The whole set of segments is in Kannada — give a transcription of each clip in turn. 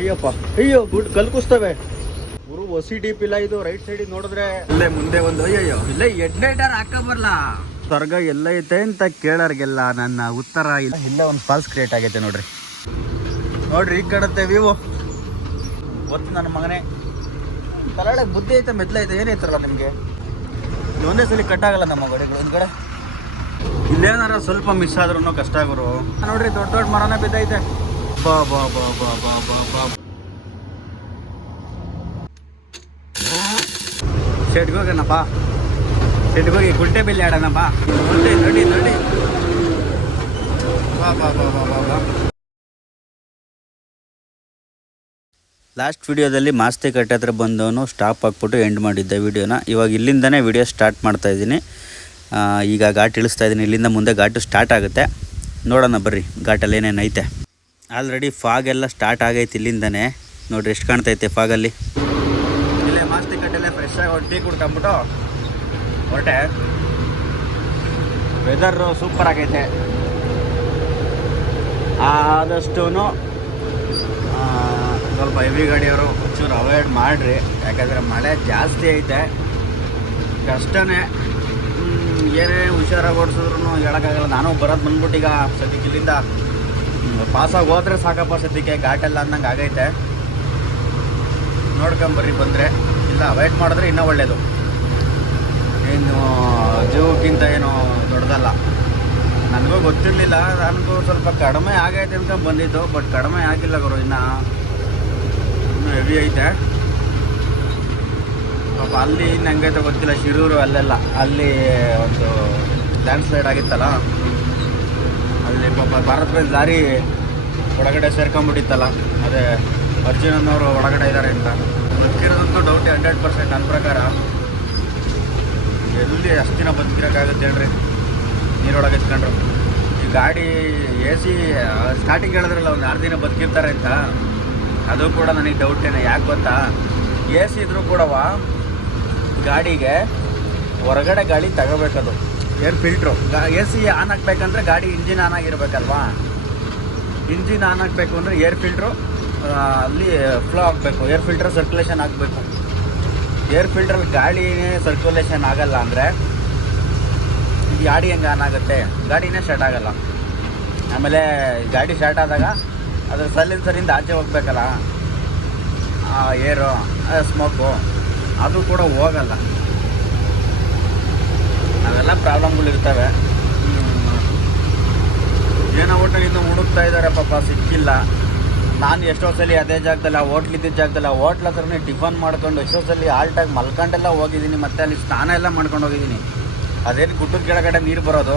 ಅಯ್ಯಪ್ಪ. ಅಯ್ಯೋ ಗುಡ್ ಕಲ್ಕುಸ್ತವೆ. ಗುರು ಹೊಸಿ ಡೀಪ್ ಇಲ್ಲ ಇದು ರೈಟ್ ಸೈಡ್ ನೋಡಿದ್ರೆ. ಇಲ್ಲೇ ಮುಂದೆ ಒಂದು ಅಯ್ಯಯ್ಯೋ. ಇಲ್ಲೇ ಎಡ್ನೈಟರ್ ಹಾಕ ಬರಲ್ಲ ಸ್ವರ್ಗ ಎಲ್ಲ ಐತೆ ಅಂತ ಕೇಳೋರ್ಗೆಲ್ಲ ನನ್ನ ಉತ್ತರ ಇಲ್ಲ. ಇಲ್ಲೇ ಒಂದು ಫಾಲ್ಸ್ ಕ್ರಿಯೇಟ್ ಆಗೈತೆ ನೋಡ್ರಿ. ನೋಡ್ರಿ ಈಗ ಕಾಣುತ್ತೆ ವಿವೋ ಗೊತ್ತು ನನ್ನ ಮಗನೇ. ತಲೆಗೆ ಬುದ್ಧಿ ಐತೆ ಮೆದ್ಲೈತೆ ಏನೈತಲ್ಲ ನಿಮಗೆ? ಒಂದೇ ಸಲ ಕಟ್ ಆಗಲ್ಲ ನಮ್ಮ ಗಾಡಿಗಳು ಕಡೆ ಇಲ್ಲೇನಾರ ಸ್ವಲ್ಪ ಮಿಸ್ ಆದ್ರೂ ಕಷ್ಟ ಆಗೋರು ನೋಡ್ರಿ ದೊಡ್ಡ ದೊಡ್ಡ ಮರನ ಬಿದ್ದೈತೆ. ಬಾ ಬಾ ಬಾ ಬಾ ಬಾ ಬಾ ಬಾ ಶೆಡ್ಗೆ ಬಾ ಶೆಡ್ಗೆ ಹೋಗಿ ಗುಂಟೆ ಬೆಲ್ಲಿ ಆಡೋಣಪ್ಪ ಗುಂಟೆ ನೋಡಿ ನೋಡಿ ಬಾ ಬಾ ಬಾ ಬಾ ಬಾ ಬಾ ಲಾಸ್ಟ್ ವಿಡಿಯೋದಲ್ಲಿ ಮಾಸ್ತಿ ಕಟ್ಟೆ ಹತ್ರ ಬಂದವನು ಸ್ಟಾಪ್ ಹಾಕ್ಬಿಟ್ಟು ಎಂಡ್ ಮಾಡಿದ್ದೆ ವಿಡಿಯೋನ ಇವಾಗ ಇಲ್ಲಿಂದನೇ ವಿಡಿಯೋ ಸ್ಟಾರ್ಟ್ ಮಾಡ್ತಾ ಇದ್ದೀನಿ. ಈಗ ಘಾಟ್ ಇಳಿಸ್ತಾ ಇದ್ದೀನಿ. ಇಲ್ಲಿಂದ ಮುಂದೆ ಘಾಟು ಸ್ಟಾರ್ಟ್ ಆಗುತ್ತೆ. ನೋಡೋಣ ಬರ್ರಿ. ಘಾಟಲ್ಲಿ ಐತೆ ಆಲ್ರೆಡಿ ಫಾಗ್ ಎಲ್ಲ ಸ್ಟಾರ್ಟ್ ಆಗೈತೆ ಇಲ್ಲಿಂದನೇ. ನೋಡ್ರಿ ಎಷ್ಟು ಕಾಣ್ತೈತೆ ಫಾಗಲ್ಲಿ ಇಲ್ಲೇ ಮಾಸ್ತಿ ಕಟ್ಟೆಲ್ಲೇ ಫ್ರೆಶ್ ಆಗಿ ಒಂದು ಟೀ ಕುಡ್ಕೊಂಬಿಟ್ಟು ಹೊರಟೆ. ವೆದರ್ ಸೂಪರ್ ಆಗೈತೆ. ಆದಷ್ಟು ಸ್ವಲ್ಪ ಹೆವಿ ಗಾಡಿಯವರು ಒಂಚೂರು ಅವಾಯ್ಡ್ ಮಾಡಿರಿ. ಯಾಕಂದರೆ ಮಳೆ ಜಾಸ್ತಿ ಐತೆ. ಕಷ್ಟನೇ. ಏನೇ ಹುಷಾರಾಗಿ ಓಡಿಸಿದ್ರು ಹೇಳೋಕ್ಕಾಗಲ್ಲ. ನಾನು ಬರೋದು ಬಂದ್ಬಿಟ್ಟು ಈಗ ಸದ್ಯಕ್ಕೆ ಇಲ್ಲಿಂದ ಪಾಸಾಗಿ ಹೋದ್ರೆ ಸಾಕಪ್ಪ ಸದ್ಯಕ್ಕೆ. ಘಾಟೆಲ್ಲ ಅನ್ನಂಗೆ ಆಗೈತೆ. ನೋಡ್ಕೊಂಬರ್ರಿ ಬಂದರೆ. ಇಲ್ಲ ಅವಾಯ್ಡ್ ಮಾಡಿದ್ರೆ ಇನ್ನೂ ಒಳ್ಳೆಯದು ಏನು ಜೀವಕ್ಕಿಂತ ಏನು ದೊಡ್ಡದಲ್ಲ. ನನಗೂ ಗೊತ್ತಿರಲಿಲ್ಲ. ನನಗೂ ಸ್ವಲ್ಪ ಕಡಿಮೆ ಆಗೈತೆ ಅಂತ ಬಂದಿದ್ದು ಬಟ್ ಕಡಿಮೆ ಆಗಿಲ್ಲ ಗುರು, ಇನ್ನೂ. ಇನ್ನೂ ಹೆವಿ ಐತೆ. ಪಾಪ ಅಲ್ಲಿ ಇನ್ನು ಹೆಂಗೈತೆ ಗೊತ್ತಿಲ್ಲ. ಶಿರೂರು ಅಲ್ಲೆಲ್ಲ. ಅಲ್ಲಿ ಒಂದು ಲ್ಯಾಂಡ್ ಸ್ಲೈಡ್ ಆಗಿತ್ತಲ್ಲ. ಅಲ್ಲಿ ಪಾಪ ಭಾರತ್ ಬಂದ್ ಒಳಗಡೆ ಸೇರ್ಕೊಂಬಿಟ್ಟಿತ್ತಲ್ಲ ಅದೇ ಅರ್ಜುನನ್ನವರು ಒಳಗಡೆ ಇದ್ದಾರೆ ಅಂತ. ಬದುಕಿರೋದಂತೂ ಡೌಟ್ ಹಂಡ್ರೆಡ್ ಪರ್ಸೆಂಟ್ ನನ್ನ ಪ್ರಕಾರ. ಎಲ್ಲಿ ಅಷ್ಟು ದಿನ ಬದುಕಿರೋಕ್ಕಾಗುತ್ತೆ ಹೇಳ್ರಿ? ನೀರೊಳಗೆ ಎತ್ಕೊಂಡ್ರು ಈ ಗಾಡಿ ಎ ಸಿ ಸ್ಟಾರ್ಟಿಂಗ್ ಹೇಳಿದ್ರಲ್ಲ, ಒಂದು ಆರು ದಿನ ಬದುಕಿರ್ತಾರೆ ಅಂತ. ಅದು ಕೂಡ ನನಗೆ ಡೌಟೇನೆ ಯಾಕೆ ಗೊತ್ತಾ? ಎ ಸಿ ಇದ್ರೂ ಕೂಡವ, ಗಾಡಿಗೆ ಹೊರಗಡೆ ಗಾಳಿ ತಗೋಬೇಕದು. Air filter. A C on ಹಾಕ್ಬೇಕಂದ್ರೆ ಗಾಡಿ ಇಂಜಿನ್ ಆನ್ ಆಗಿರ್ಬೇಕಲ್ವಾ? ಇಂಜಿನ್ ಆನ್ ಆಗಬೇಕು ಅಂದರೆ ಏರ್ ಫಿಲ್ಟ್ರು ಅಲ್ಲಿ ಫ್ಲೋ ಆಗಬೇಕು ಏರ್ ಫಿಲ್ಟರ್ ಸರ್ಕ್ಯುಲೇಷನ್ ಆಗಬೇಕು ಏರ್ ಫಿಲ್ಟ್ರಲ್ಲಿ ಗಾಳಿನೇ ಸರ್ಕ್ಯುಲೇಷನ್ ಆಗಲ್ಲ ಅಂದರೆ ಗಾಡಿ ಹೆಂಗೆ ಆನ್ ಆಗುತ್ತೆ? ಗಾಡಿನೇ ಸ್ಟಾರ್ಟ್ ಆಗಲ್ಲ. ಆಮೇಲೆ ಗಾಡಿ ಸ್ಟಾರ್ಟ್ ಆದಾಗ ಅದ್ರ ಸೈಲೆನ್ಸರಿಂದ ಆಚೆ ಹೋಗ್ಬೇಕಲ್ಲ? ಏರು ಸ್ಮೋಕು ಅದು ಕೂಡ ಹೋಗಲ್ಲ. ಅವೆಲ್ಲ ಪ್ರಾಬ್ಲಮ್ಗಳು ಇರ್ತವೆ. ಏನೋ ಹೋಟೆಲಿಂದ ಹುಡುಕ್ತಾ ಇದ್ದಾರೆ ಪಾಪ, ಸಿಕ್ಕಿಲ್ಲ. ನಾನು ಎಷ್ಟೋ ಸಲ ಅದೇ ಜಾಗದಲ್ಲಿ, ಆ ಇದ್ದಿದ್ದ ಜಾಗದಲ್ಲಿ, ಆ ಹೋಟ್ಲ್ ಹತ್ರನೇ ಟಿಫನ್ ಮಾಡ್ಕೊಂಡು ಎಷ್ಟೋ ಸಲ ಆಲ್ಟಾಗಿ ಮಲ್ಕೊಂಡೆಲ್ಲ ಹೋಗಿದ್ದೀನಿ, ಮತ್ತೆ ಅಲ್ಲಿ ಸ್ನಾನ ಎಲ್ಲ ಮಾಡ್ಕೊಂಡು ಹೋಗಿದ್ದೀನಿ. ಅದೇನು ಗುಡ್ಡದ ಕೆಳಗಡೆ ನೀರು ಬರೋದು?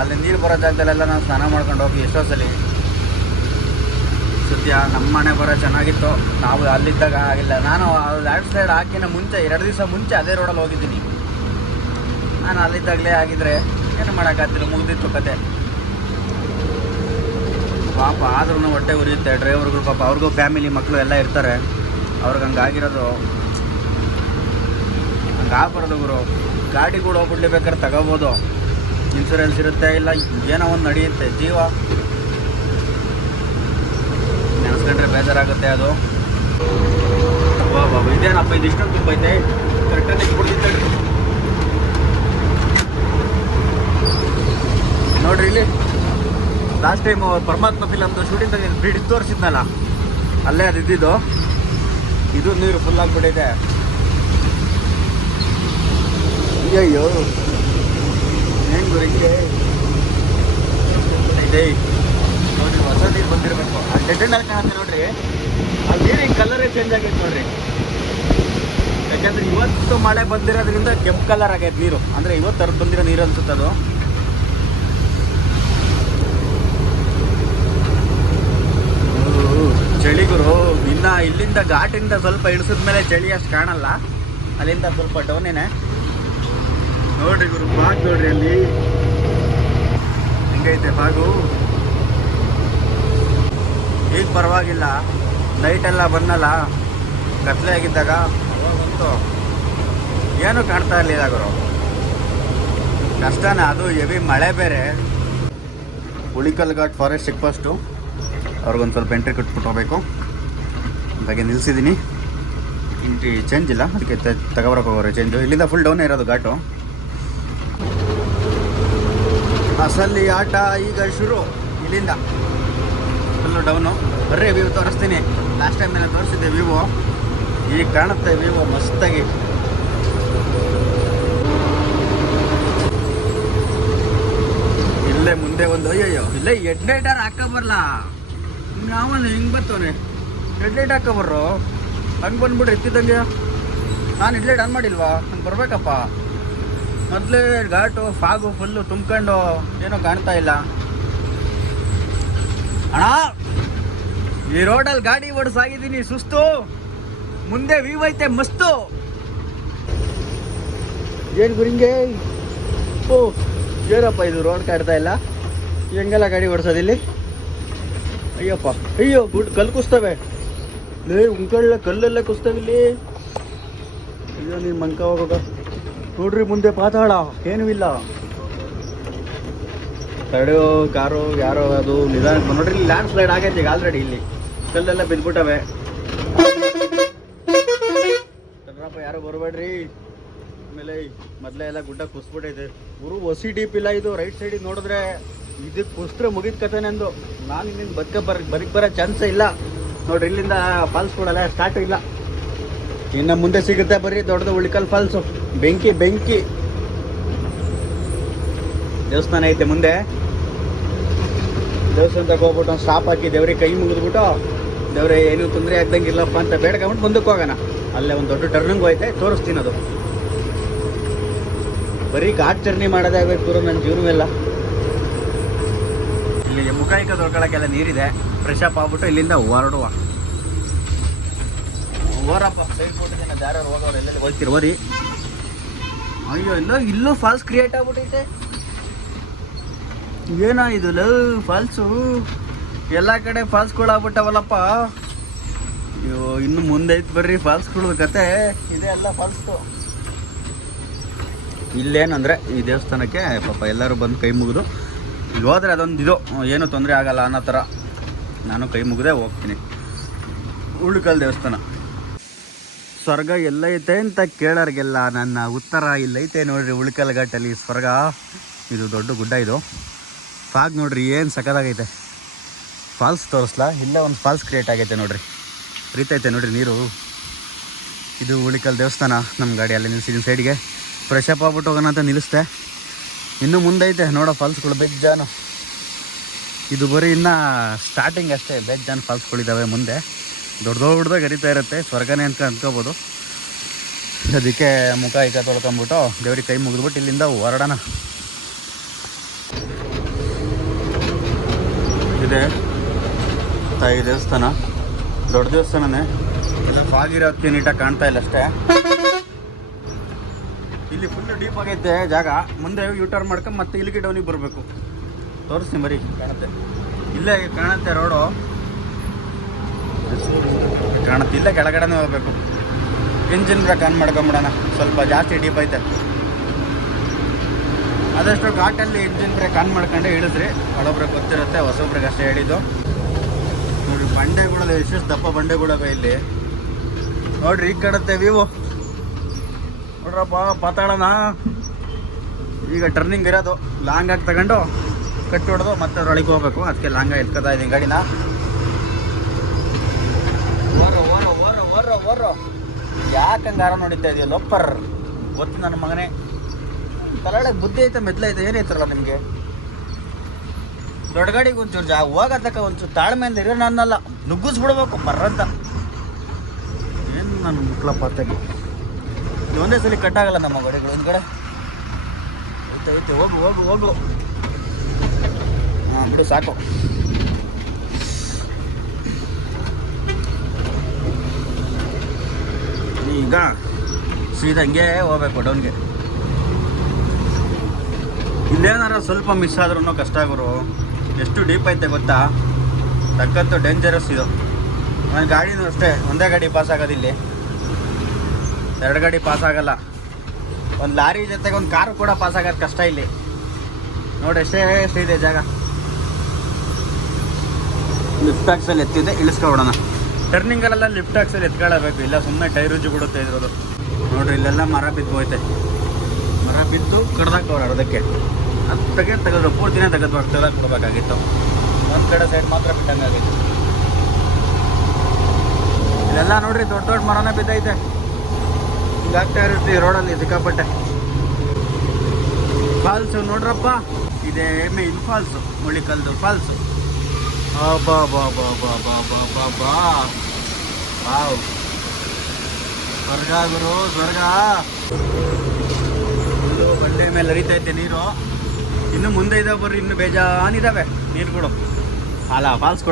ಅಲ್ಲಿ ನೀರು ಬರೋ ಜಾಗದಲ್ಲೆಲ್ಲ ನಾನು ಸ್ನಾನ ಮಾಡ್ಕೊಂಡು ಹೋಗಿ ಎಷ್ಟೋ ಸಲ. ಸದ್ಯ ನಮ್ಮ ಮನೆ ಬರೋ ಚೆನ್ನಾಗಿತ್ತು. ನಾವು ಅಲ್ಲಿದ್ದಾಗ ಆಗಿಲ್ಲ. ನಾನು ಲ್ಯಾಂಡ್ ಸೈಡ್ ಹಾಕಿನ ಮುಂಚೆ, ಎರಡು ದಿವಸ ಮುಂಚೆ ಅದೇ ರೋಡಲ್ಲಿ ಹೋಗಿದ್ದೀನಿ. ನಾನು ಅಲ್ಲಿದ್ದಾಗಲೇ ಆಗಿದ್ರೆ ಏನು ಮಾಡೋಕ್ಕಾಗ್ತಿಲ್ಲ, ಮುಗ್ದಿತ್ತು ಕತೆ. ಪಾಪ ಆದ್ರೂ ಹೊಟ್ಟೆ ಉರಿಯುತ್ತೆ, ಡ್ರೈವರ್ಗಳು ಪಾಪ, ಅವ್ರಿಗೂ ಫ್ಯಾಮಿಲಿ ಮಕ್ಕಳು ಎಲ್ಲ ಇರ್ತಾರೆ. ಅವ್ರಿಗೆ ಹಂಗಾಗಿರೋದು ಹಂಗಾಗ್ಬಾರ್ದು ಗುರು. ಗಾಡಿ ಕೂಡ ಹೋಗ್ಬಿಡ್ಲಿ ಬೇಕಾದ್ರೆ ತಗೋಬೋದು. ಇನ್ಸೂರೆನ್ಸ್ ಇರುತ್ತೆ, ಇಲ್ಲ ಏನೋ ಒಂದು ನಡೆಯುತ್ತೆ, ಜೀವ. ನೆನೆಸ್ಕೊಂಡ್ರೆ ಬೇಜಾರಾಗುತ್ತೆ ಅದು. ಬಾಬು ಇದೇನಪ್ಪ ಇದು ಇಷ್ಟೊಂದು ತುಂಬ ಐತೆ ಕರೆಕ್ಟಾಗಿ ಇಟ್ಬಿಡ್ತಿದ್ದೆ ನೋಡ್ರಿ ಇಲ್ಲಿ. ಲಾಸ್ಟ್ ಟೈಮ್ ಪರಮಾತ್ಮ ಫಿಲಮ್ದು ಶೂಟಿಂಗ್ ಬ್ರಿಡ್ಜ್ ತೋರಿಸಿದ್ನಲ್ಲ ಅಲ್ಲೇ ಅದು ಇದ್ದಿದ್ದು. ಇದು ನೀರು ಫುಲ್ ಆಗಿಬಿಟ್ಟಿದೆ. ಅಯ್ಯಯ್ಯೋ. ಹೆಂಗ್ ಹಿಂಗೆ ಇದೆ? ನೋಡ್ರಿ ಹೊಸ ನೀರು ಬಂದಿರಬೇಕು. ಆ ಡೆಡ್ ಅಲ್ಲಿ ಕಾಣುತ್ತೆ ನೋಡ್ರಿ. ಆ ನೀರಿನ ಕಲರೇ ಚೇಂಜ್ ಆಗೈತೆ ನೋಡ್ರಿ. ಯಾಕಂದ್ರೆ ಇವತ್ತು ಮಳೆ ಬಂದಿರೋದ್ರಿಂದ ಕೆಂಪು ಕಲರ್ ಆಗೈತೆ ನೀರು. ಅಂದ್ರೆ ಇವತ್ತು ತರದ್ ಬಂದಿರೋ ನೀರು ಅನ್ಸುತ್ತೆ ಅದು ಚಳಿ ಗುರು ಇಲ್ಲಿಂದ ಘಾಟಿಂದ ಸ್ವಲ್ಪ ಇಳಿಸಿದ ಮೇಲೆ ಚಳಿ ಅಷ್ಟು ಕಾಣಲ್ಲ. ಅಲ್ಲಿಂದ ಸ್ವಲ್ಪ ಡೌನೇನೆ ನೋಡ್ರಿ ಗುರು, ಬಾಗ್ ನೋಡ್ರಿ ಅಲ್ಲಿ. ಹೆಂಗೈತೆ ಬಾಗು? ಈಗ ಪರವಾಗಿಲ್ಲ. ನೈಟ್ ಎಲ್ಲ ಬಂದಲ್ಲ. ಕತ್ಲೆ ಆಗಿದ್ದಾಗ ಅವಾಗಂತೂ ಏನು ಕಾಣ್ತಾ ಇರಲಿಲ್ಲ ಗುರು. ಕಷ್ಟನೇ, ಅದು ಹೆವಿ ಮಳೆ ಬೇರೆ. Ulikal Ghat forest check first ಅವ್ರಿಗೊಂದು ಸ್ವಲ್ಪ ಎಂಟ್ರಿ ಕಟ್ಬಿಟ್ಟು ಹೋಗ್ಬೇಕು. ಹಾಗೆ ನಿಲ್ಸಿದ್ದೀನಿ. ಇಂಟಿ ಚೇಂಜ್ ಇಲ್ಲ. ಅದಕ್ಕೆ ತಗೊಬರಕ್ಕೆ ಹೋಗೋರು ಚೇಂಜು ಇಲ್ಲಿಂದ ಫುಲ್ ಡೌನ್ ಇರೋದು ಘಾಟು. ಅಸಲ್ಲಿ ಆಟ ಈಗ ಶುರು. ಇಲ್ಲಿಂದ ಫುಲ್ಲು ಡೌನು ಬರ್ರಿ ವ್ಯೂ ತೋರಿಸ್ತೀನಿ. ಲಾಸ್ಟ್ ಟೈಮ್ ನಾನು ತೋರಿಸಿದ್ದೆ ವ್ಯೂವು ಈಗ ಕಾಣುತ್ತೆ ವ್ಯೂವು ಮಸ್ತಾಗಿ. ಇಲ್ಲೇ ಮುಂದೆ ಒಂದು ಅಯ್ಯಯ್ಯೋ, ಇಲ್ಲೇ ಎಡ್ಲೈಟರ್ ಹಾಕಬರ್ಲ? ಯಾವನು ಹಿಂಗೆ ಬರ್ತವನೆ ಎಡ್ಲೈಟ್ ಹಾಕಬರ್ರು ಹಂಗೆ ಬಂದ್ಬಿಟ್ರೆ ಎತ್ತಿದ್ದಂಗೆ? ನಾನು ಎಡ್ಲೈಟ್ ಆನ್ ಮಾಡಿಲ್ವಾ? ಹಂಗೆ ಬರಬೇಕಪ್ಪ. ಮೊದಲೇ ಘಾಟು, ಫಾಗು ಫುಲ್ಲು ತುಂಬ್ಕೊಂಡು ಏನೋ ಕಾಣ್ತಾ ಇಲ್ಲ. ಅಣ್ಣ! ಈ ರೋಡಲ್ಲಿ ಗಾಡಿ ಓಡಿಸಾಗಿದ್ದೀನಿ, ಸುಸ್ತು. ಮುಂದೆ ವ್ಯೂ ಐತೆ, ಮಸ್ತು. ಏನು ಗುರಿಂಗೆ ಓ, ಏನಪ್ಪ ಇದು ರೋಡ್ ಕಾಡ್ತಾ ಇಲ್ಲ? ಹೆಂಗೆಲ್ಲ ಗಾಡಿ ಓಡಿಸೋದಿಲ್ಲಿ ಅಯ್ಯಪ್ಪ. ಅಯ್ಯೋ, ಗುಡ್ ಕಲ್ಲು ಕುಸ್ತವೆ ಲೇ, ಉಂಕಳ್ಳ ಕಲ್ಲೆಲ್ಲ ಕುಸ್ತವೆ ಇಲ್ಲಿ ಅಯ್ಯೋ, ನೀನು ಮಂಕ ಹೋಗೋದ ನೋಡ್ರಿ, ಮುಂದೆ ಪಾತಾಳ. ಏನೂ ಇಲ್ಲ. ತಡೆಯೋ ಕಾರು, ಯಾರೋ ಅದು ನಿಧಾನಕ್ಕೆ ನೋಡ್ರಿ ಲ್ಯಾಂಡ್ ಸ್ಲೈಡ್ ಆಗೈತೆ ಈಗ ಆಲ್ರೆಡಿ ಇಲ್ಲಿ. ಕಲ್ಲೆಲ್ಲ ಬಿದ್ಬಿಟ್ಟವೆ. ಚಂದ್ರಪ್ಪ ಯಾರು ಬರಬೇಡ್ರಿ? ಆಮೇಲೆ ಮೊದಲೇ ಎಲ್ಲ ಗುಡ್ಡ ಕುಸ್ಬಿಟ್ಟೈತೆ. ಗುರು ಹೊಸಿ ಡೀಪ್ ಇಲ್ಲ ಇದು. ರೈಟ್ ಸೈಡಿಗೆ ನೋಡಿದ್ರೆ ಇದಕ್ಕೆ ಕುಸ್ತ್ರೆ ಮುಗಿದ ಅಂದು ನಾನು ಇನ್ನೇನು ಬದುಕ ಬರ ಬದುಕ್ ಬರೋ ಚಾನ್ಸೇ ಇಲ್ಲ. ನೋಡ್ರಿ, ಇಲ್ಲಿಂದ ಫಾಲ್ಸ್ ಕೊಡಲ್ಲ ಸ್ಟಾರ್ಟ್ ಇಲ್ಲ. ಇನ್ನು ಮುಂದೆ ಸಿಗುತ್ತೆ ಬರ್ರಿ ದೊಡ್ಡದು ಉಳಿಕಲ್ ಫಾಲ್ಸು ಬೆಂಕಿ ಬೆಂಕಿ. ದೇವಸ್ಥಾನ ಐತೆ ಮುಂದೆ. ದೇವಸ್ಥಾನದಾಗ ಹೋಗ್ಬಿಟ್ಟು ಒಂದು ಸ್ಟಾಪ್ ಹಾಕಿ ದೇವ್ರಿಗೆ ಕೈ ಮುಗಿದ್ಬಿಟ್ಟು, ದೇವ್ರೆ, ಏನು ತೊಂದರೆ ಆಗ್ದಂಗಿಲ್ಲಪ್ಪ ಅಂತ ಬೇಡ್ಕೊಂಬಿಟ್ಟು ಮುಂದಕ್ಕೆ ಹೋಗೋಣ. ಅಲ್ಲೇ ಒಂದು ದೊಡ್ಡ ಟರ್ನಿಂಗ್ ಹೋಯ್ತೆ, ತೋರಿಸ್ತೀನಿ ಅದು. ಬರೀ ಘಾಟ್ ಜರ್ನಿ ಮಾಡೋದೇ ಆಗಬೇಕು ನನ್ನ ಜೀವನವೆಲ್ಲ. ಇಲ್ಲಿ ಮುಖಾಯಿಕ ತೊಳ್ಕೊಳಕ್ಕೆಲ್ಲ ನೀರಿದೆ. ಫ್ರೆಶ್ ಅಪ್ ಆಗ್ಬಿಟ್ಟು ಇಲ್ಲಿಂದ ಹೊರಡುವ. ಓರಪ್ಪ ಸೈಡ್ ಹೋಗೋರು ಎಲ್ಲೆಲ್ಲಿ ಹೋಗ್ತಿರ್ಬೋರಿ ಅಯ್ಯೋ ಇಲ್ಲ ಇಲ್ಲೂ ಫಾಲ್ಸ್ ಕ್ರಿಯೇಟ್ ಆಗ್ಬಿಟ್ಟೈತೆ. ಏನೋ ಇದು, ಲವ್ ಫಾಲ್ಸು ಎಲ್ಲ ಕಡೆ ಫಾಲ್ಸ್ಗಳು ಆಗ್ಬಿಟ್ಟವಲ್ಲಪ್ಪ. ಅಯ್ಯೋ, ಇನ್ನು ಮುಂದೆ ಐತೆ ಬರ್ರಿ ಫಾಲ್ಸ್ಗಳ ಕತೆ. ಇದೆ ಎಲ್ಲ ಇಲ್ಲೇನಂದ್ರೆ ಈ ದೇವಸ್ಥಾನಕ್ಕೆ ಪಾಪ ಎಲ್ಲರೂ ಬಂದು ಕೈ ಮುಗಿದು ಇಲ್ಲಿ ಹೋದ್ರೆ ಅದೊಂದು ಇದು. ಏನೂ ತೊಂದರೆ ಆಗಲ್ಲ ಅನ್ನೋ ಥರ ನಾನು ಕೈ ಮುಗಿದೇ ಹೋಗ್ತೀನಿ. ಉಳ್ಕಲ್ ದೇವಸ್ಥಾನ. ಸ್ವರ್ಗ ಎಲ್ಲೈತೆ ಅಂತ ಕೇಳೋರಿಗೆಲ್ಲ ನನ್ನ ಉತ್ತರ ಇಲ್ಲೈತೆ ನೋಡ್ರಿ ಉಳ್ಕಲ್ ಘಾಟಲ್ಲಿ ಸ್ವರ್ಗ, ಇದು ದೊಡ್ಡ ಗುಡ್ಡ ಇದು. ಫಾಗ್ ನೋಡ್ರಿ, ಏನು ಸಕದಾಗೈತೆ ಫಾಲ್ಸ್ ತೋರಿಸ್ಲಾ? ಇಲ್ಲ ಒಂದು ಫಾಲ್ಸ್ ಕ್ರಿಯೇಟ್ ಆಗೈತೆ ನೋಡ್ರಿ. ರೀತೈತೆ ನೋಡ್ರಿ ನೀರು. ಇದು ಉಳಿಕಲ್ ದೇವಸ್ಥಾನ. ನಮ್ಮ ಗಾಡಿ ಅಲ್ಲಿ ನಿಲ್ಸಿದ್ದೀನಿ ಸೈಡ್ಗೆ ಫ್ರೆಶ್ ಅಪ್ ಆಗ್ಬಿಟ್ಟು ಹೋಗೋಣ ಅಂತ ನಿಲ್ಲಿಸ್ದೆ. ಇನ್ನೂ ಮುಂದೈತೆ ನೋಡೋ ಫಾಲ್ಸ್ಗಳು ಬೆಜ್ಜಾನು ಇದು ಬರೀ ಇನ್ನು ಸ್ಟಾರ್ಟಿಂಗ್ ಅಷ್ಟೇ ಬೆಜ್ಜಾನು ಫಾಲ್ಸ್ಗಳಿದ್ದಾವೆ ಮುಂದೆ. ದೊಡ್ಡ ದೊಡ್ಡದಾಗಿ ಹರಿತಾ ಇರುತ್ತೆ, ಸ್ವರ್ಗನೇ ಅಂತ ಅಂದ್ಕೋಬೋದು. ಅದಕ್ಕೆ ಮುಖ ಈಗ ತೊಳ್ಕೊಂಬಿಟ್ಟು ದೇವ್ರಿಗೆ ಕೈ ಮುಗಿದ್ಬಿಟ್ಟು ಇಲ್ಲಿಂದ ಹೊರಡೋಣ. ಇದೆ. ತಾಯಿ ದೇವಸ್ಥಾನ. ದೊಡ್ಡ ದೇವಸ್ಥಾನನೇ. ಎಲ್ಲ ಹತ್ತಿ ನೀಟಾಗಿ ಕಾಣ್ತಾ ಇಲ್ಲ ಅಷ್ಟೇ. ಇಲ್ಲಿ ಫುಲ್ ಡೀಪ್ ಆಗೈತೆ ಜಾಗ. ಮುಂದೆ ಯೂ ಟರ್ನ್ ಮಾಡ್ಕೊಂಡು ಮತ್ತೆ ಇಲ್ಲಿಗೆ ಡೌನಿಗೆ ಬರಬೇಕು. ತೋರಿಸ್ತೀನಿ ಬರೀ, ಕಾಣುತ್ತೆ. ಇಲ್ಲೇ ಕಾಣುತ್ತೆ ರೋಡು ಕಾಣುತ್ತೆ, ಇಲ್ಲೇ ಕೆಳಗಡೆನೇ ಹೋಗ್ಬೇಕು. ಇಂಜಿನ್ ಬ್ರೇಕ್ ಆನ್ ಮಾಡ್ಕೊಂಬಿಡೋಣ. ಸ್ವಲ್ಪ ಜಾಸ್ತಿ ಡೀಪ್ ಐತೆ. ಆದಷ್ಟು ಘಾಟಲ್ಲಿ ಇಂಜಿನ್ ಬ್ರೇಕ್ ಆನ್ ಮಾಡ್ಕೊಂಡೆ ಇಳಿದ್ರಿ ಹಳೊಬ್ರಿಗೆ ಗೊತ್ತಿರುತ್ತೆ, ಹೊಸೊಬ್ರಿಗೆ ಅಷ್ಟೇ ಹೇಳಿದ್ದು. ನೋಡಿ ಬಂಡೆಗಳು ಎಷ್ಟು ದಪ್ಪ ಬಂಡೆಗಳವೆ ಇಲ್ಲಿ. ನೋಡ್ರಿ ಈಗ ಕಾಣುತ್ತೆ ವಿವೋ ನೋಡ್ರಪ್ಪ ಪಾತಾಡೋಣ ಈಗ ಟರ್ನಿಂಗ್ ಇರೋದು. ಲಾಂಗ್ ಆಗಿ ತಗೊಂಡು ಕಟ್ಟಿ ಹೊಡೆದು ಮತ್ತೆ ಅದ್ರೊಳಗೆ ಹೋಗ್ಬೇಕು. ಅದಕ್ಕೆ ಲಾಂಗ್ ಎತ್ಕೊತಾ ಇದ್ದೀನಿ ಗಾಡಿನ. ಓರೋ ಓರೋ ನೋಡಿತಾ ಇದೆಯಲ್ಲ ಲೊಪ್ಪರ್ ಗೊತ್ತು ನನ್ನ ಮಗನೇ. ತಲೆಯೊಳಗೆ ಬುದ್ಧಿ ಐತೆ ಮೆದ್ಲೈತೆ ಏನೈತ್ರಲ್ಲ ನಿಮಗೆ? ದೊಡ್ಡ ಗಾಡಿಗೆ ಒಂಚೂರು ಜಾ ಹೋಗತ್ತಕ್ಕ ಒಂಚೂರು ತಾಳ್ಮೆಯಿಂದ ಇರೋ ನನ್ನಲ್ಲ. ನುಗ್ಗಿಸ್ಬಿಡ್ಬೇಕು, ಬರ್ರಂತ. ಏನು ನಾನು ಮುಟ್ಲಪ್ಪ ತೆಗಿ ಇದು ಒಂದೇ ಸಲ ಕಟ್ಟಾಗಲ್ಲ ನಮ್ಮ ಗಾಡಿಗಳು. ಹಿಂದ್ಗಡೆ. ಐತೆ ಐತೆ ಹೋಗು ಹೋಗು ಹೋಗು. ಹಾಂ, ಬಿಡು, ಸಾಕು. ಈಗ ಸೀದ ಹಂಗೆ ಹೋಗ್ಬೇಕು ಡೌನ್ಗೆ ಇಲ್ಲೇನಾರ ಸ್ವಲ್ಪ ಮಿಸ್ ಆದ್ರೂ ಕಷ್ಟ ಆಗೋರು ಎಷ್ಟು ಡೀಪ್ ಐತೆ ಗೊತ್ತಾ? ತಕ್ಕಂತೂ ಡೇಂಜರಸ್ ಇದು. ಒಂದು ಗಾಡಿನೂ ಅಷ್ಟೇ, ಒಂದೇ ಗಾಡಿ ಪಾಸ್ ಆಗೋದು ಇಲ್ಲಿ ಎರಡು ಗಾಡಿ ಪಾಸ್ ಆಗಲ್ಲ. ಒಂದು ಲಾರಿ ಜೊತೆಗೆ ಒಂದು ಕಾರು ಕೂಡ ಪಾಸ್ ಆಗೋದು ಕಷ್ಟ ಇಲ್ಲಿ. ನೋಡಿ ಎಷ್ಟೇ ಇದೆ ಜಾಗ. ಲಿಫ್ಟ್ ಆಕ್ಸಲ್ಲಿ ಎತ್ತಿದೆ ಇಳಿಸ್ಕೊಬಿಡೋಣ. ಟರ್ನಿಂಗಲ್ಲೆಲ್ಲ ಲಿಫ್ಟ್ ಆಕ್ಸಲ್ಲಿ ಎತ್ಕೊಳ್ಳಬೇಕು. ಇಲ್ಲ ಸುಮ್ಮನೆ ಟೈರು ಬಿಡುತ್ತೆ ಇದ್ರದ್ದು. ನೋಡ್ರಿ ಇಲ್ಲೆಲ್ಲ ಮರ ಬಿದ್ದು ಹೋಯ್ತೆ. ಮರ ಬಿದ್ದು ಕಡ್ದಾಕವ್ರು ಅರ್ಧಕ್ಕೆ ಅದು ತೆಗೆದು ತೆಗೆದ್ರು ಪೂರ್ತಿನೇ ತೆಗೆದು ತೆಗೆದು ಕೊಡಬೇಕಾಗಿತ್ತು. ಒಂದು ಕಡೆ ಸೈಡ್ ಮಾತ್ರ ಬಿಟ್ಟಂಗಾಗಿತ್ತು. ಇಲ್ಲೆಲ್ಲ ನೋಡ್ರಿ ದೊಡ್ಡ ದೊಡ್ಡ ಮರನೇ ಬಿದ್ದೈತೆ. ಹಿಂಗಾಗ್ತಾ ಇರುತ್ತೆ ಈ ರೋಡಲ್ಲಿ ಸಿಕ್ಕಾಪಟ್ಟೆ. ಫಾಲ್ಸ್ ನೋಡ್ರಪ್ಪ. ಇದೇ ಮೇನ್ ಫಾಲ್ಸ್ ಮುಳಿಕಲ್ದು ಫಾಲ್ಸ್ ಬಾ ಬಾ ಬಾ ಬಾ ಬಾ ಬಾ ಸ್ವರ್ಗ ಗುರು, ಸ್ವರ್ಗ. ಬಂಡೆ ಮೇಲೆ ಹರಿತೈತೆ ನೀರು. ಇನ್ನು ಮುಂದೆ ಇದಾವೆ ಬರ್ರಿ, ಇನ್ನು ಬೇಜಾನಿದಾವೆ. ಕೊಡು. ಅಲ್ಲ ಫಾಲ್ಸ್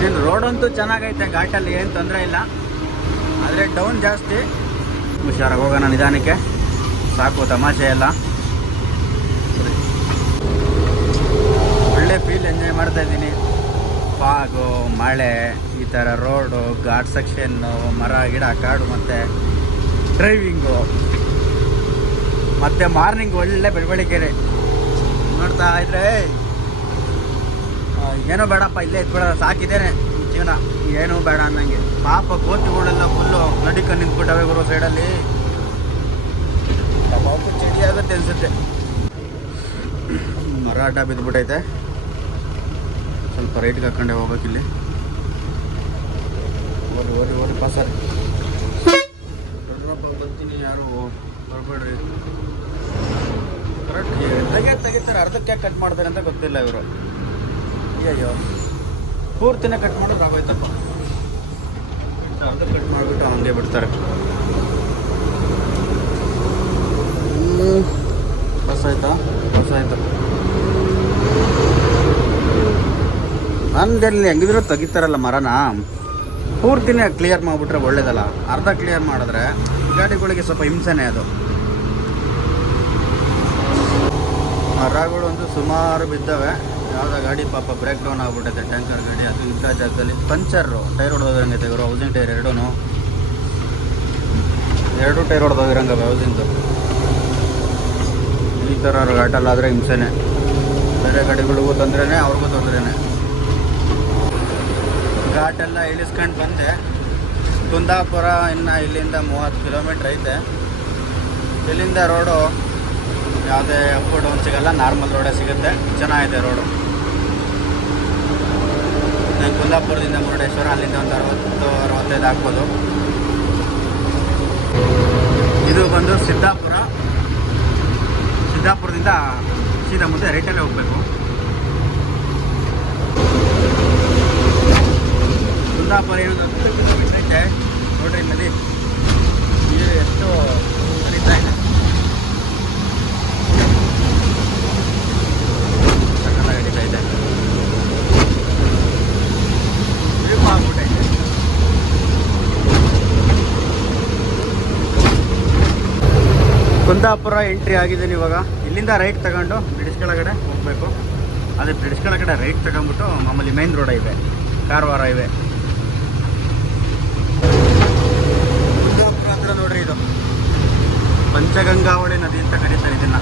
ನೀನು ರೋಡ್ ಅಂತೂ ಚೆನ್ನಾಗೈತೆ, ಘಾಟಲ್ಲಿ, ಏನು ತೊಂದರೆ ಇಲ್ಲ. ಆದರೆ ಡೌನ್ ಜಾಸ್ತಿ. ಹುಷಾರಾಗಿ ಹೋಗೋಣ ನಿಧಾನಕ್ಕೆ. ಸಾಕು ತಮಾಷೆ ಎಲ್ಲ. ಒಳ್ಳೆ ಫೀಲ್ ಎಂಜಾಯ್ ಮಾಡ್ತಾ ಇದ್ದೀನಿ. ಪಾಗು ಮಳೆ, ಈ ಥರ ರೋಡು ಘಾಟ್ ಸೆಕ್ಷನ್ನು ಮರ, ಗಿಡ, ಕಾಡು ಮತ್ತು ಡ್ರೈವಿಂಗು ಮತ್ತು ಮಾರ್ನಿಂಗ್ ಒಳ್ಳೆ ಬೆಳವಣಿಗೆ ನೋಡ್ತಾ ಇದ್ರೆ ಏನೋ ಬೇಡಪ್ಪ, ಇಲ್ಲೇ ಇದ್ಬೇಡ ಸಾಕಿದ್ದೇನೆ. ಜೀವನ ಏನೂ ಬೇಡ ಅನ್ನಂಗೆ ಪಾಪ ಕೋತಿಗಳೆಲ್ಲ ಫುಲ್ಲು ನಡಿಕ ನಿಂತ್ಬಿಟ್ಟವೆ ಗುರು ಸೈಡಲ್ಲಿ. ಪಾಪ ಚಳಿ ಆಗುತ್ತೆ ಅನ್ಸುತ್ತೆ. ಮರಾಠ ಬಿದ್ದುಬಿಟ್ಟೈತೆ ಸ್ವಲ್ಪ ರೈಟ್ಗೆ ಹಾಕೊಂಡೆ ಹೋಗ್ಬೇಕಿಲ್ಲಿ ಓಡಿ ಓಡಿ ಓಡಿ ಸರ್. ಬರ್ತೀನಿ, ಯಾರು ಬರಬೇಡ್ರಿ. ಕರೆಕ್ಟ್ ತೆಗೆದು ತೆಗಿತಾರೆ ಅರ್ಧಕ್ಕೆ ಕಟ್ ಮಾಡ್ತಾರೆ ಅಂತ ಗೊತ್ತಿಲ್ಲ ಇವರು. ಅಯ್ಯೋ ಪೂರ್ತಿನ ಕಟ್ ಮಾಡಿದ್ರೆ ಆಗೋಯ್ತಪ್ಪ ಅರ್ಧ ಕಟ್ ಮಾಡಿಬಿಟ್ಟು ಹಂಗೆ ಬಿಡ್ತಾರೆ. ಬಸ್ ಆಯ್ತಾ? ಬಸ್ ಆಯ್ತು. ನಂದಲ್ಲಿ ಹೆಂಗಿದ್ರು ತೆಗಿತಾರಲ್ಲ ಮರನ? ಪೂರ್ತಿನೇ ಕ್ಲಿಯರ್ ಮಾಡಿಬಿಟ್ರೆ ಒಳ್ಳೇದಲ್ಲ. ಅರ್ಧ ಕ್ಲಿಯರ್ ಮಾಡಿದ್ರೆ ಗಾಡಿಗಳಿಗೆ ಸ್ವಲ್ಪ ಹಿಂಸೆನೇ ಅದು. ಮರಗಳು ಒಂದು ಸುಮಾರು ಬಿದ್ದವೆ. ಯಾವುದೋ ಗಾಡಿ ಪಾಪ ಬ್ರೇಕ್ ಡೌನ್ ಆಗ್ಬಿಟ್ಟೈತೆ ಟ್ಯಾಂಕರ್ ಗಾಡಿ, ಅದು ಇಂಥ ಜಾಗದಲ್ಲಿ. ಪಂಚರು, ಟೈರ್ ಹೊಡೆದಂಗೆ ಇವರು ಹೌಸಿಂಗ್ ಟೈರ್ ಎರಡೂ ಎರಡು ಟೈರ್ ಹೊಡೆದೋಗಿರಂಗವೆ ಹೌಸಿಂಗ್ದು ಈ ಥರ ಘಾಟಲ್ಲಾದರೆ ಹಿಂಸೆನೆ. ಬೇರೆ ಗಾಡಿಗಳಿಗೂ ತೊಂದರೆನೇ, ಅವ್ರಿಗೂ ತೊಂದರೆನೇ. ಘಾಟೆಲ್ಲ ಇಳಿಸ್ಕೊಂಡು ಬಂದೆ. ಕುಂದಾಪುರ ಇನ್ನು ಇಲ್ಲಿಂದ ಮೂವತ್ತು ಕಿಲೋಮೀಟ್ರ್ ಐತೆ. ಇಲ್ಲಿಂದ ರೋಡು ಯಾವುದೇ ಅಪ್ ಡೌನ್ ಸಿಗಲ್ಲ ನಾರ್ಮಲ್ ರೋಡೇ ಸಿಗುತ್ತೆ. ಚೆನ್ನಾಗಿದೆ ರೋಡು ನಾನು ಕೊಲ್ಲಾಪುರದಿಂದ ಮುರುಡೇಶ್ವರ, ಅಲ್ಲಿಂದ ಒಂದು ಅರವತ್ತು, ಅರವತ್ತೈದು ಹಾಕ್ಬೋದು ಇದು ಬಂದು ಸಿದ್ದಾಪುರ. ಸಿದ್ದಾಪುರದಿಂದ ಸೀದಾ ಮುಂದೆ ರೈಟಲ್ಲೇ ಹೋಗಬೇಕು. ಕುಂದಾಪುರ ಏನು ಹತ್ತು ಕಿಲೋಮೀಟ್ರ್ ಐತೆ ನೋಡ್ರಿ ನೀರು ಎಷ್ಟು ಹರಿತಾ ಇದೆ ಸಕ್ಕತ್ತಾಗಿ ನಡೀತಾ ಇದೆ ಟ್ರಿಪ್ ಆಗ್ಬಿಟ್ಟೈತೆ ಕುಂದಾಪುರ ಎಂಟ್ರಿ ಆಗಿದ್ದೀನಿ ಇವಾಗ. ಇಲ್ಲಿಂದ ರೈಟ್ ತಗೊಂಡು ಬ್ರಿಡ್ಜ್ ಕೆಳಗಡೆ ಹೋಗಬೇಕು. ಅದೇ ಬ್ರಿಡ್ಜ್ ಕೆಳಗಡೆ ರೈಟ್ ತಗೊಂಡ್ಬಿಟ್ಟು ಮಾಮೂಲಿ ಮೈನ್ ರೋಡ್ ಇವೆ ಕಾರವಾರ ಇವೆ ಕುಂದಾಪುರ ಹತ್ರ ನೋಡ್ರಿ ಇದು. ಪಂಚಗಂಗಾವಳಿ ನದಿ ಅಂತ ಕರೀತಾರೆ ಇದನ್ನ.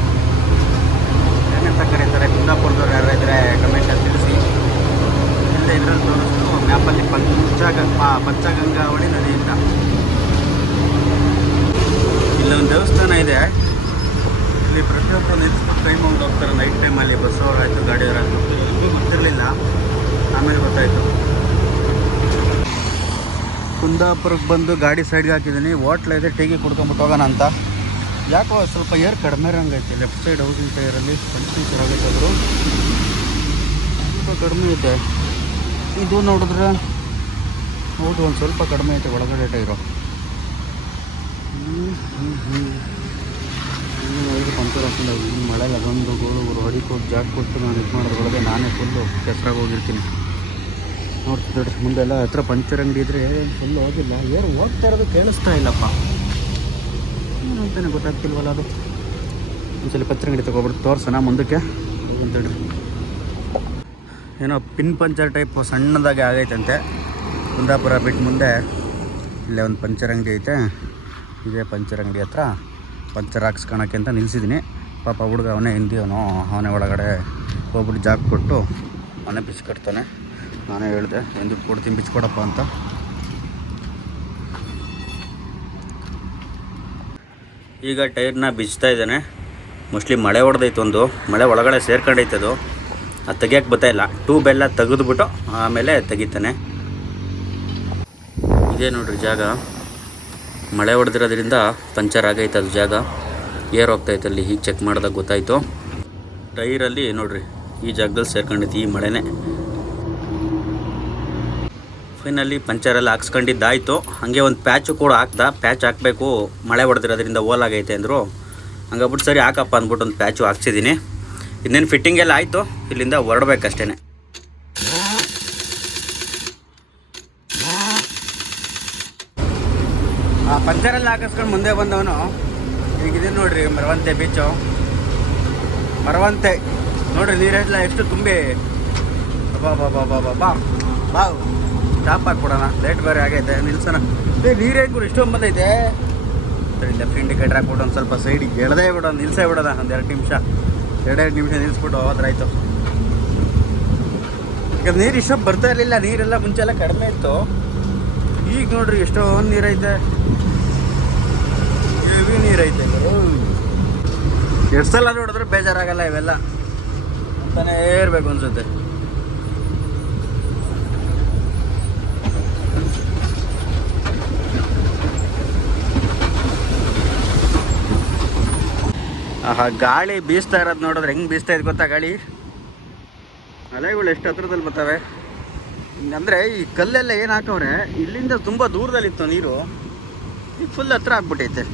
ಏನಂತ ಕರೀತಾರೆ? ಕುಂದಾಪುರದವ್ರು ಯಾರು ಇದ್ರೆ ಕಮೆಂಟಲ್ಲಿ ತಿಳಿಸಿ. ಇಲ್ಲದೆ ಇದ್ರಲ್ಲಿ ತೋರಿಸ್ತು, ಮ್ಯಾಪಲ್ಲಿ ಪಂಚಗ ಪಂಚಗಂಗಾವಳಿ ನದಿ ಅಂತ ಇಲ್ಲೊಂದು ದೇವಸ್ಥಾನ ಇದೆ. ಇಲ್ಲಿ ಪ್ರತಿಯೊಬ್ಬರು ನಿಲ್ಸ್ಬಿಟ್ಟು ಟೈಮ್ ಹೋಗಿ ಹೋಗ್ತಾರೆ. ನೈಟ್ ಟೈಮಲ್ಲಿ ಬಸ್ ಆಯಿತು ಗಾಡಿಯವರಾಯ್ತು ನನಗೂ ಗೊತ್ತಿರಲಿಲ್ಲ. ಆಮೇಲೆ ಗೊತ್ತಾಯಿತು. ಕುಂದಾಪುರಕ್ಕೆ ಬಂದು ಗಾಡಿ ಸೈಡ್ಗೆ ಹಾಕಿದ್ದೀನಿ. ಹೋಟ್ಲ್ ಇದೆ ಟೀಗೆ ಕುಡ್ಕೊಂಬಿಟ್ಟು ಹೋಗೋಣ ಅಂತ. ಯಾಕೋ ಸ್ವಲ್ಪ ಏರ್ ಕಡಿಮೆ ಇರೋಂಗೈತೆ ಲೆಫ್ಟ್ ಸೈಡ್ ಹೌಸಿಂಗ್ ಟೈರಲ್ಲಿ ಪಂಚರ್ ಆಗೈತೆ ಅದ್ರು. ಸ್ವಲ್ಪ ಕಡಿಮೆ ಐತೆ. ಇದು ನೋಡಿದ್ರೆ, ಹೌದು, ಒಂದು ಸ್ವಲ್ಪ ಕಡಿಮೆ ಐತೆ ಒಳಗಡೆ ಟೈರು ಐದು ಪಂಚರ್ ಹಾಕೊಂಡಾಗ ಈ ಮಳೆಗೆ ಅದೊಂದು ಗೋಳು ಹೊಡಿ ಕೊಟ್ಟು ಜಾಗ ಕೊಟ್ಟು ನಾನು ಇದು ಮಾಡೋದ್ರೊಳಗೆ ನಾನೇ ಫುಲ್ಲು ಕೆಸರಾಗಿ ಹೋಗಿರ್ತೀನಿ. ನೋಡ್ತಿದ್ದೆ ಮುಂದೆ ಎಲ್ಲ ಹತ್ರ ಪಂಚರ್ ಅಂಗಡಿ ಇದ್ರೆ ಫುಲ್ ಹೋಗಿಲ್ಲ. ಏನು ಹೋಗ್ತಾ ಇರೋದು ಕೇಳಿಸ್ತಾ ಇಲ್ಲಪ್ಪ. ಏನು ಅಂತಾನೆ ಗೊತ್ತಾಗ್ತಿಲ್ವಲ್ಲ ಅದು. ಒಂದ್ಸಲ ಪಂಚರ್ ಅಂಗಡಿ ತಗೊಬಿಟ್ಟು ತೋರ್ಸೋಣ ಮುಂದಕ್ಕೆ. ಏನೋ ಪಿನ್ ಪಂಚರ್ ಟೈಪ್ ಸಣ್ಣದಾಗಿ ಆಗೈತಂತೆ. ಕುಂದಾಪುರ ಬಿಟ್ಟು ಮುಂದೆ ಇಲ್ಲೇ ಒಂದು ಪಂಚರ್ ಅಂಗಡಿ ಐತೆ. ಇದೇ ಪಂಚರ್ ಅಂಗಡಿ ಹತ್ರ. ಪಂಚರ್ ಹಾಕ್ಸ್ಕೊಳಕ್ಕೆ ಅಂತ ನಿಲ್ಲಿಸಿದ್ದೀನಿ ಪಾಪ ಹುಡುಗ ಅವನೇ ಹಿಂದಿಯವನು ಅವನೇ ಒಳಗಡೆ ಹೋಗ್ಬಿಟ್ಟು ಜಾಗ ಕೊಟ್ಟು ಅವನೇ ಬಿಸ್ಕಟ್ತಾನೆ ನಾನೇ ಹೇಳಿದೆ, ಎಂದು ಕೊಡ್ತೀನಿ ಬಿಚ್ಕೊಡಪ್ಪ ಅಂತ. ಈಗ ಟೈರ್ನ ಬಿಚ್ತಾ ಇದ್ದಾನೆ. ಮೋಸ್ಟ್ಲಿ ಮಳೆ ಹೊಡೆದೈತೆ ಒಂದು. ಮಳೆ ಒಳಗಡೆ ಸೇರ್ಕೊಂಡೈತೆ ಅದು. ಅದು ತೆಗಿಯೋಕೆ ಬರ್ತಾಯಿಲ್ಲ ಟ್ಯೂಬ್ ಎಲ್ಲ ತೆಗೆದುಬಿಟ್ಟು ಆಮೇಲೆ ತೆಗಿತಾನೆ. ಇದೇ ನೋಡ್ರಿ ಜಾಗ. ಮಳೆ ಹೊಡೆದಿರೋದ್ರಿಂದ ಪಂಚರ್ ಆಗೈತೆ ಅದು ಜಾಗ. ಏರ್ ಹೋಗ್ತೈತೆ ಅಲ್ಲಿ, ಹೀಗೆ ಚೆಕ್ ಮಾಡಿದಾಗ ಗೊತ್ತಾಯಿತು. ಟೈರಲ್ಲಿ ನೋಡ್ರಿ, ಈ ಜಾಗದಲ್ಲಿ ಸೇರ್ಕೊಂಡೈತಿ ಈ ಮಳೆನೇ. ಫೈನಲ್ಲಿ ಪಂಚರೆಲ್ಲ ಹಾಕ್ಸ್ಕೊಂಡಿದ್ದಾಯಿತು. ಹಾಗೆ ಒಂದು ಪ್ಯಾಚು ಕೂಡ ಹಾಕ್ದ ಪ್ಯಾಚ್ ಹಾಕಬೇಕು, ಮಳೆ ಹೊಡೆದಿರೋದ್ರಿಂದ ಓಲಾಗೈತೆ ಅಂದರು. ಹಂಗಾಗ್ಬಿಟ್ಟು ಸರಿ ಹಾಕಪ್ಪ ಅಂದ್ಬಿಟ್ಟು ಒಂದು ಪ್ಯಾಚು ಹಾಕ್ಸಿದ್ದೀನಿ ಇನ್ನೇನು ಫಿಟ್ಟಿಂಗೆಲ್ಲ ಆಯಿತು, ಇಲ್ಲಿಂದ ಹೊರಡ್ಬೇಕಷ್ಟೇ ಆ ಪಂಚರೆಲ್ಲ ಹಾಕಿಸ್ಕೊಂಡು ಮುಂದೆ ಬಂದವನು. ಈಗಿದೆ ನೋಡ್ರಿ ಮರವಂತೆ ಬೀಚು ಮರವಂತೆ. ನೋಡ್ರಿ ನೀರೆಲ್ಲ ಎಷ್ಟು ತುಂಬಿ. ಬಾ ಬಾ ಬಾ ಬಾ ಬಾ ಬಾ ಬಾ ಸ್ಟಾಪ್ ಹಾಕ್ಬಿಡೋಣ ಲೇಟ್ ಬೇರೆ ಆಗೈತೆ. ನಿಲ್ಸೋಣ. ಏ ನೀರೇನು ಕೂಡ ಇಷ್ಟೊಂದು ಬಂದೈತೆ. ಲೆಫ್ಟ್ ಇಂಡಿಕೇಟರ್ ಹಾಕ್ಬಿಟ್ಟು ಒಂದು ಸ್ವಲ್ಪ ಸೈಡಿಗೆ ಎಳ್ದೇ ಬಿಡೋಣ ನಿಲ್ಸೇ ಬಿಡೋಣ. ಒಂದು ಎರಡು ನಿಮಿಷ. ಎರಡೆರಡು ನಿಮಿಷ ನಿಲ್ಲಿಸ್ಬಿಟ್ಟು ಹೋದ್ರಾಯ್ತು ಈಗ ನೀರು ಇಷ್ಟೊಂದು ಬರ್ತಾ ಇರಲಿಲ್ಲ. ನೀರೆಲ್ಲ ಮುಂಚೆ ಎಲ್ಲ ಕಡಿಮೆ ಇತ್ತು. ಈಗ ನೋಡ್ರಿ ಎಷ್ಟೊಂದು ನೀರೈತೆ. ಹೆವಿ ಐತೆ ಎಷ್ಟು ಸಲ ನೋಡಿದ್ರೆ ಬೇಜಾರಾಗಲ್ಲ ಇವೆಲ್ಲ. ಅಂತಾನೇ ಇರಬೇಕು ಅನ್ಸುತ್ತೆ. ಆಹಾ, ಗಾಳಿ ಬೀಸ್ತಾ ಇರೋದು ನೋಡಿದ್ರೆ ಹೆಂಗೆ ಬೀಸ್ತಾ ಇದೆ ಗೊತ್ತಾ ಗಾಳಿ? ಅಲೆಗಳು ಎಷ್ಟು ಹತ್ರದಲ್ಲಿ ಬರ್ತವೆ? ಅಂದರೆ ಈ ಕಲ್ಲೆಲ್ಲ ಏನು ಹಾಕವ್ರೆ, ಇಲ್ಲಿಂದ ತುಂಬ ದೂರದಲ್ಲಿತ್ತು ನೀರು. ಈಗ ಫುಲ್ ಹತ್ರ ಆಗ್ಬಿಟ್ಟೈತೆ.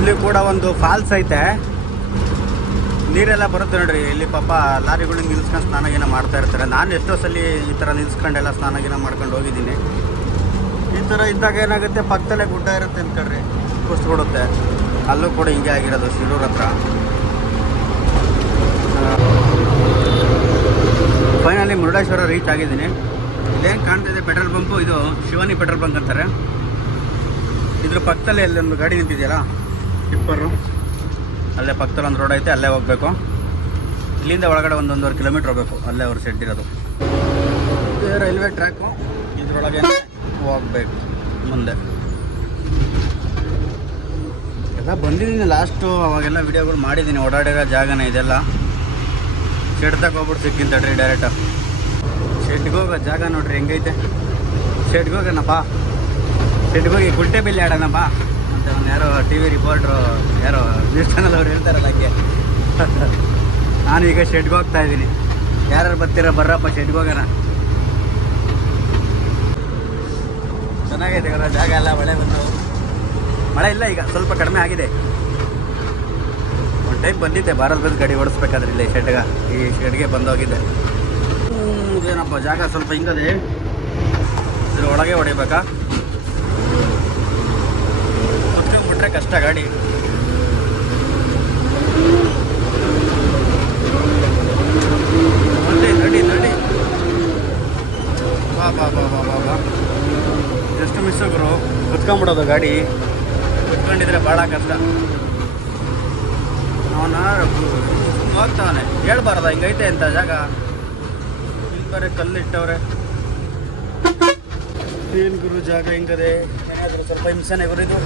ಇಲ್ಲಿ ಕೂಡ ಒಂದು ಫಾಲ್ಸ್ ಐತೆ. ನೀರೆಲ್ಲ ಬರುತ್ತೆ ನೋಡ್ರಿ, ಇಲ್ಲಿ ಪಾಪ ಲಾರಿಗಳು ನಿಲ್ಸ್ಕೊಂಡು ಸ್ನಾನ ಗೀನ ಮಾಡ್ತಾ ಇರ್ತಾರೆ. ನಾನು ಎಷ್ಟೋ ಸಲ ಈ ಥರ ನಿಲ್ಸ್ಕೊಂಡೆಲ್ಲ ಸ್ನಾನ ಗೀನ ಮಾಡ್ಕೊಂಡು ಹೋಗಿದ್ದೀನಿ. ಈ ಥರ ಇದ್ದಾಗ ಏನಾಗುತ್ತೆ, ಪಕ್ಕದಲ್ಲೇ ಗುಡ್ಡ ಇರುತ್ತೆ ಅಂದ್ಕೊಳ್ರಿ ಕುಸ್ಬಿಡುತ್ತೆ ಅಲ್ಲೂ ಕೂಡ ಹಿಂಗೆ ಆಗಿರೋದು, ಶಿರೂರ್ ಹತ್ರ. ಫೈನಲಿ ಮುರುಡೇಶ್ವರ ರೀಚ್ ಆಗಿದ್ದೀನಿ. ಇಲ್ಲೇನು ಕಾಣ್ತಿದೆ ಪೆಟ್ರೋಲ್ ಪಂಪು ಇದು ಶಿವಾನಿ ಪೆಟ್ರೋಲ್ ಬಂಕ್ ಅಂತಾರೆ. ಇದ್ರ ಪಕ್ಕದಲ್ಲಿ ಅಲ್ಲೊಂದು ಗಾಡಿ ನಿಂತಿದೆಯಲ್ಲ? ಟಿಪ್ಪರು ಅಲ್ಲೇ ಪಕ್ಕದಲ್ಲಿ ಒಂದು ರೋಡ್ ಐತೆ, ಅಲ್ಲೇ ಹೋಗಬೇಕು. ಇಲ್ಲಿಂದ ಒಳಗಡೆ ಒಂದೊಂದೂವರೆ ಕಿಲೋಮೀಟ್ರ್ ಹೋಗಬೇಕು, ಅಲ್ಲೇ ಅವ್ರು ಸೆಡ್ ಇರೋದು. ರೈಲ್ವೆ ಟ್ರ್ಯಾಕು, ಇದ್ರೊಳಗೆ ಹೋಗ್ಬೇಕು, ಮುಂದೆ. ಎಲ್ಲ ಬಂದಿದ್ದೀನಿ ಲಾಸ್ಟು ಅವಾಗೆಲ್ಲ ವಿಡಿಯೋಗಳು ಮಾಡಿದ್ದೀನಿ, ಓಡಾಡಿರೋ ಜಾಗನೇ ಇದೆಲ್ಲ. ಶೆಡ್ ಹೋಗ್ಬಿಟ್ಟು ಸಿಕ್ಕಿಂತ ತಡ್ರಿ ಡೈರೆಕ್ಟ್ ಶೆಡ್ಗೆ ಹೋಗೋ ಜಾಗ ನೋಡ್ರಿ, ಹೆಂಗೈತೆ? ಶೆಡ್ಗೆ ಹೋಗೋಣಪ್ಪ. ಶೆಡ್ಗೆ ಹೋಗಿ ಕುಲ್ಟೆ ಬಿಲ್ಲಿ ಆಡೋಣಪ್ಪ. ಅಂತ ಯಾರೋ ಟಿ ವಿ ರಿಪೋರ್ಟ್ರು ಯಾರೋ ನ್ಯೂಸ್ ಚಾನಲ್ ಅವ್ರು ಹೇಳ್ತಾರಲ್ಲ ನಾನು ಈಗ ಶೆಡ್ಗೆ ಹೋಗ್ತಾ ಇದ್ದೀನಿ. ಯಾರು ಬರ್ತೀರ ಬರ್ರಪ್ಪ ಶೆಡ್ಗೆ ಹೋಗೋಣ. ಚೆನ್ನಾಗೈತೆ ಇವರ ಜಾಗ ಎಲ್ಲ ಮಳೆ ಬಂದು. ಮಳೆ ಇಲ್ಲ ಈಗ, ಸ್ವಲ್ಪ ಕಡಿಮೆ ಆಗಿದೆ. ಒಂದು ಟೈಮ್ ಬಂದಿದ್ದೆ, ಭಾರತ ಬಂದು ಗಾಡಿ ಓಡಿಸ್ಬೇಕಾದ್ರೆ ಇಲ್ಲಿ ಶೆಡ್ಗ ಈ ಶೆಡ್ಗೆ ಬಂದೋಗಿದ್ದೆ ಏನಪ್ಪ ಜಾಗ ಸ್ವಲ್ಪ ಹಿಂಗದೆ. ಇದ್ರ ಒಳಗೆ ಹೊಡಿಬೇಕಾ? ಕಷ್ಟ ಗಾಡಿ. ನಡಿ ನಡಿ ನಡಿ. ಬಾ ಬಾ ಬಾ ಬಾ ಬಾ ಬಾ. ಎಷ್ಟು ಮಿಸ್ ಗುರು ಕುತ್ಕೊಂಡ್ಬಿಡೋದು ಗಾಡಿ. ಕುತ್ಕೊಂಡಿದ್ರೆ ಭಾಳ ಕಷ್ಟ. ಅವನ ಹೋಗ್ತಾವನೆ ಹೇಳ್ಬಾರ್ದ, ಹಿಂಗೈತೆ ಅಂತ ಜಾಗ. ಇಲ್ಲಿ ಕಲ್ಲಿಟ್ಟವ್ರೆ. ಏನು ಗುರು ಜಾಗ ಹಿಂಗದೆ? ಏನಾದರೂ ಸ್ವಲ್ಪ ಹಿಂಸೆನೆ ಗುರಿದು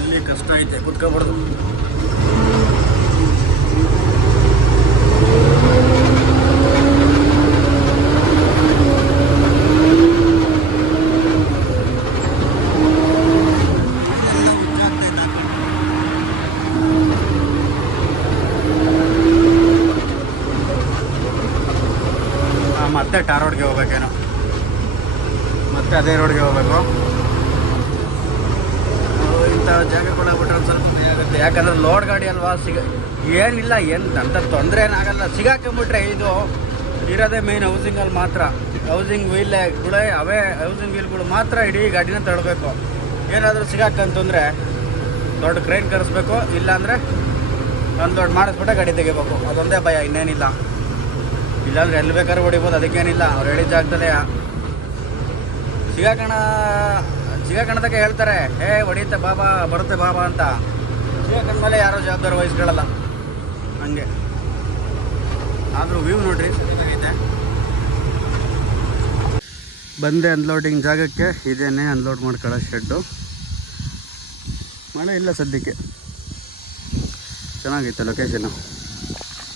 ಇಲ್ಲಿ ಕಷ್ಟ ಐತೆ ಕುತ್ಕೊಬಾರ್ದು ಆ, ಮತ್ತೆ ಟಾರ್ ರೋಡ್ಗೆ ಹೋಗ್ಬೇಕೇನೋ ಮತ್ತೆ ಅದೇ ರೋಡ್ಗೆ ಹೋಗ್ಬೇಕು ಆ, ಇಂಥ ಜಾಗಗಳು ಬಿಟ್ರೆ ಒಂದು ಸ್ವಲ್ಪ ಭಯ ಆಗುತ್ತೆ ಯಾಕಂದ್ರೆ ಲೋಡ್ ಗಾಡಿ ಅಲ್ವಾ ಸಿಗ ಏನಿಲ್ಲ, ಏನು ಅಂತ ತೊಂದರೆ ಏನಾಗಲ್ಲ ಸಿಗಾಕೊಂಬಿಟ್ರೆ ಇದು ಇರೋದೇ ಮೇನ್ ಹೌಸಿಂಗಲ್ಲಿ ಮಾತ್ರ. ಹೌಸಿಂಗ್ ವೀಲ್ಗಳೇ ಅವೇ ಹೌಸಿಂಗ್ ವೀಲ್ಗಳು ಮಾತ್ರ ಇಡೀ ಗಾಡಿನ ತಡಬೇಕು. ಏನಾದರೂ ಸಿಗಾಕಂತಂದರೆ ದೊಡ್ಡ ಕ್ರೈನ್ ಕರೆಸ್ಬೇಕು, ಇಲ್ಲಾಂದರೆ ಒಂದು ದೊಡ್ಡ ಮಾಡಿಸ್ಬಿಟ್ಟೆ ಗಾಡಿ ತೆಗಿಬೇಕು. ಅದೊಂದೇ ಭಯ, ಇನ್ನೇನಿಲ್ಲ. ಇಲ್ಲಾಂದ್ರೆ ಎಲ್ಲಿ ಬೇಕಾದ್ರೂ ಹೊಡಿಬೋದು, ಅದಕ್ಕೇನಿಲ್ಲ. ಅವ್ರು ಹೇಳಿದ ಜಾಗದಲ್ಲೇ ಸಿಗಾಕಣ ಸಿಗಾಕಣದಾಗ ಹೇಳ್ತಾರೆ. ಏ ಹೊಡಿಯುತ್ತೆ ಬಾಬಾ, ಬರುತ್ತೆ ಬಾಬಾ ಅಂತ. ಬೇಕಂದ್ಮೇಲೆ ಯಾರೋ ಜವಾಬ್ದಾರಿ ವಹಿಸ್ಕೊಳ್ಳಲ್ಲ. ಹಂಗೆ. ಆದರೂ ವ್ಯೂ ನೋಡ್ರಿ, ಚೆನ್ನಾಗೈತೆ. ಬಂದೆ ಅನ್ಲೋಡಿಂಗ್ ಜಾಗಕ್ಕೆ, ಇದೇನೆ ಅನ್ಲೋಡ್ ಮಾಡ್ಕೊಳ್ಳೋ ಶೆಡ್ಡು ಮಳೆ ಇಲ್ಲ ಸದ್ಯಕ್ಕೆ. ಚೆನ್ನಾಗೈತೆ ಲೊಕೇಶನ್ನು